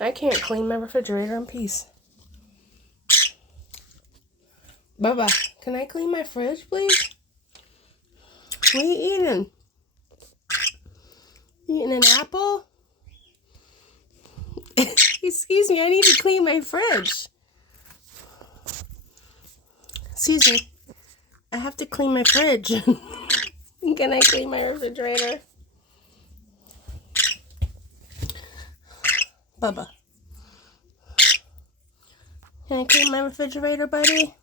I can't clean my refrigerator in peace. Bubba, can I clean my fridge, please? What are you eating? You eating an apple? Excuse me, I need to clean my fridge. Excuse me. I have to clean my fridge. Can I clean my refrigerator? Bubba. Can I clean my refrigerator, buddy?